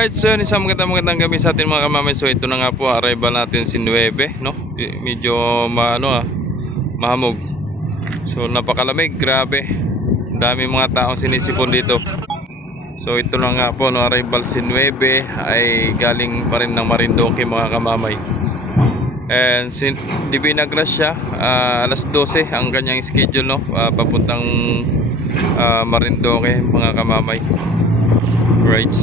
Alright, so isang magandang gabi sa atin mga kamamay. So ito na nga po, arrival natin si 9, no? Medyo mahamog. So napakalamig, grabe. Dami mga taong sinisipon dito. So ito na nga po, no, arrival si 9 ay galing pa rin ng Marinduque mga kamamay. And si Divina Gracia, alas 12 ang kanyang schedule, no? Papuntang Marinduque mga kamamay. Right.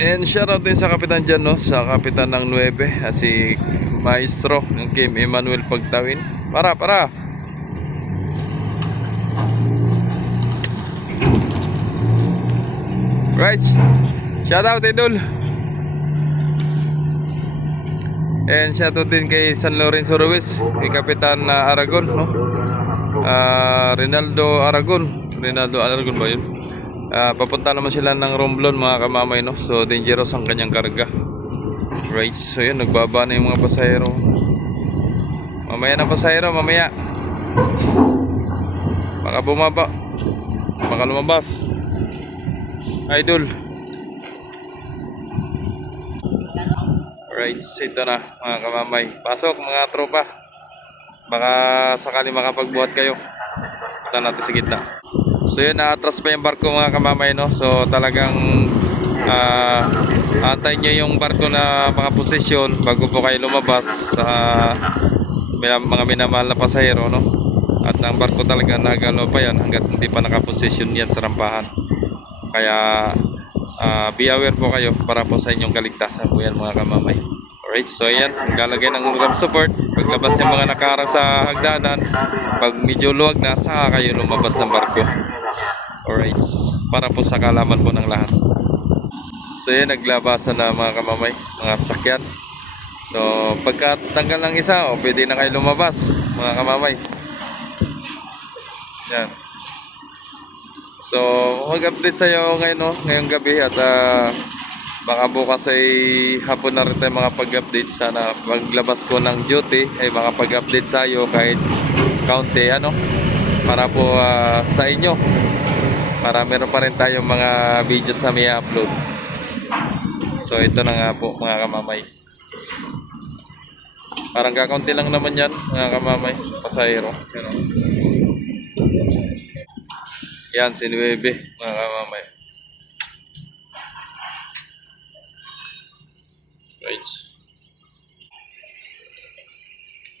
And shoutout din sa kapitan dyan, no? Sa kapitan ng 9 at si Maestro ng Kim Emmanuel Pagtawin. Para right. Shoutout idol. And shoutout din kay San Lorenzo Ruiz, kay Kapitan Aragon, no? Rinaldo Aragon ba yun? Papunta naman sila ng Romblon mga kamamay, no? So dangerous ang kanyang karga. Right, so yun, nagbaba na yung mga pasahero. Mamaya na pasahero, mamaya. Baka bumaba, baka lumabas. Idol. Right, ito na mga kamamay. Pasok mga tropa. Baka sakali makapagbuhat kayo. Punta natin sa gitna. So yun, na-atras pa yung barko mga kamamay, no? So talagang antayin nyo yung barko na mga posisyon bago po kayo lumabas sa mga minamahal na pasahero, no? At ang barko talaga nagalo pa yan hanggat hindi pa nakaposisyon yan sa rampahan. Kaya be aware po kayo para po sa inyong kaligtasan po yan mga kamamay. Alright, so yan, maglalagay ng ram support paglabas ng mga nakaharang sa hagdanan. Pag medyo luwag na, saka kayo lumabas ng barko. Alright, para po sa kalaman po ng lahat. So yan, naglabasan na mga kamamay, mga sakyan. So pagkatanggal ng isa, pwede na kayo lumabas mga kamamay. Yan. So mag-update sa iyo ngayon, no? Ngayong gabi at baka bukas ay hapon na rin tayo mga pag-update. Sana paglabas ko ng duty ay makapag-update sa iyo kahit kaunti, ano, para po sa inyo, para meron pa rin tayong mga videos na may upload. So ito na nga po mga kamamay, parang kakaunti lang naman yan mga kamamay, pasahero. Yan si 9 mga kamamay. Right.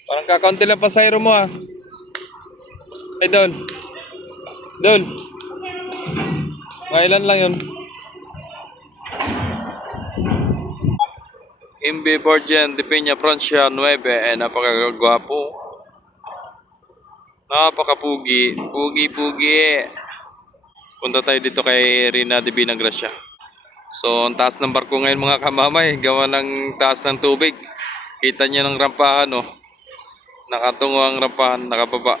Parang kakaunti lang pasahero mo Ay Dol. Mailan lang yun. MB Borgen de Peña Francia 9, napakagwapo. Napakapugi. Pugi. Punta tayo dito kay Rina Divina Gracia. So ang taas ng barko ngayon mga kamamay, gawa ng taas ng tubig. Kita niyo ng rampahan, no? Nakatungo ang rampahan, nakababa.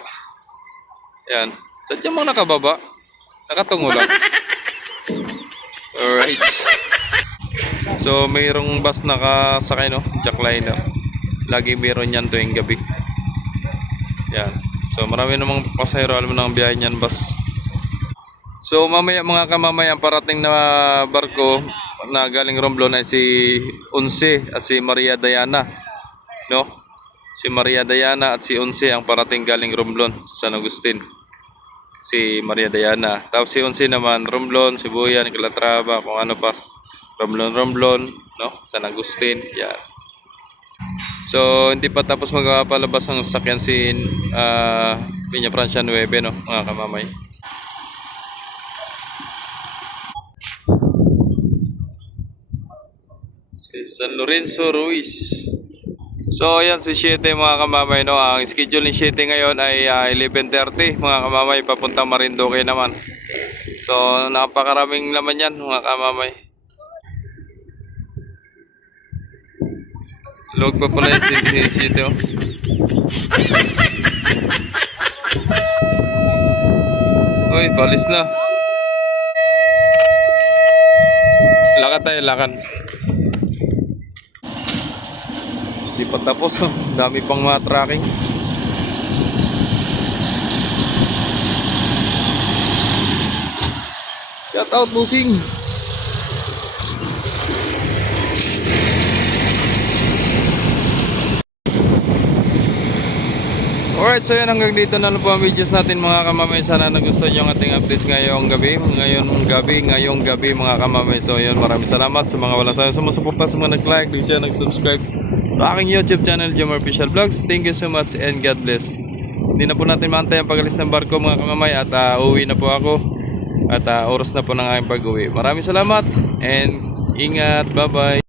Yan. Sadya mo nakababa. Nakatungo lang. Alright. So mayroong bus nakasakay, no? Jackliner. Lagi mayroon yan tuwing gabi. Yan. So marami namang pasahero, alam mo na ang biyahe niyan bus. So mamaya mga kamamay, ang parating na barko na galing Romblon ay si 11 at si Maria Diana, no? Si Maria Diana at si 11 ang parating galing Romblon, San Agustin. Si Maria Diana. Tapos si 11 naman Romblon, Sibuyan, Calatrava, kung ano pa. Romblon, no? San Agustin, yan. So hindi pa tapos magpapalabas ng sakyan si Peña Francia 9, no, mga kamamay. Si San Lorenzo Ruiz. So ayan si 7 mga kamamay, no. Ang schedule ni 7 ngayon ay 11:30 mga kamamay, papunta Marinduque naman. So napakaraming laman yan mga kamamay. Log pa pala yung si 7, oh. Uy, palis na. Lakad tayo, lakad. Hindi pa tapos, oh. Dami pang mga tracking. Shout out, busing. Alright, so yan, hanggang dito na lang po ang videos natin mga kamamay. Sana nagustuhan nyo ang ating updates ngayong gabi mga kamamay. So yun, maraming salamat sa mga walang sayang sumusuporta, sa mga nag-like, nag-share, nag-subscribe sa aking YouTube channel, Jomar Official Vlogs. Thank you so much and God bless. Hindi na po natin maantay ang pag-alis ng barko mga kamamay at uwi na po ako. At oras na po ng aking pag-uwi. Maraming salamat and ingat. Bye-bye.